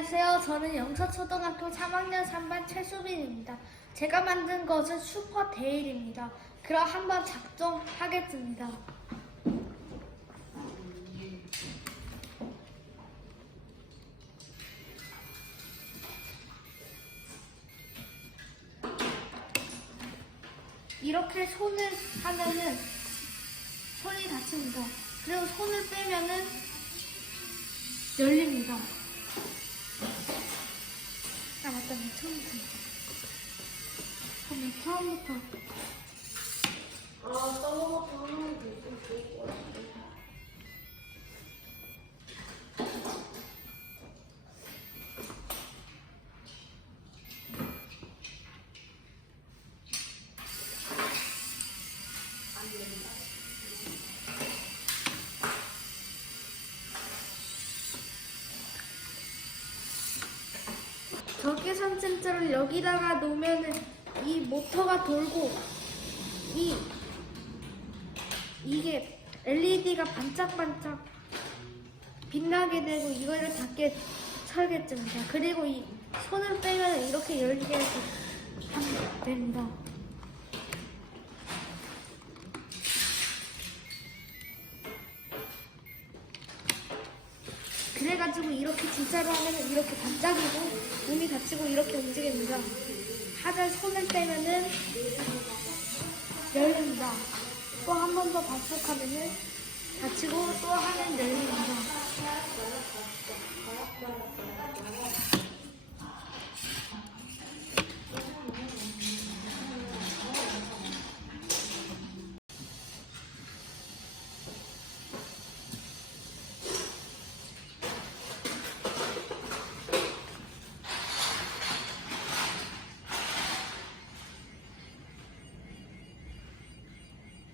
안녕하세요. 저는 영서초등학교 3학년 3반 최수빈입니다. 제가 만든 것은 슈퍼 데일입니다. 그럼 한번 작동하겠습니다. 이렇게 손을 하면은 손이 닫힙니다. 그리고 손을 빼면은 열립니다. 아 맞다, 맨 처음부터. 처음부터. 아, 써먹어서 하는 게좀 좋을 것 같아. 적외선 센서를 여기다가 놓으면은 이 모터가 돌고 이 이게 LED가 반짝반짝 빛나게 되고 이거를 닫게 설겠습니다. 그리고 이 손을 빼면 이렇게 열리게 해서 됩니다. 가지고 이렇게 진짜로 하면은 이렇게 반짝이고 몸이 닫히고 이렇게 움직입니다. 하단 손을 빼면은 열립니다. 또 한 번 더 반복하면은 닫히고 또 하면 열립니다.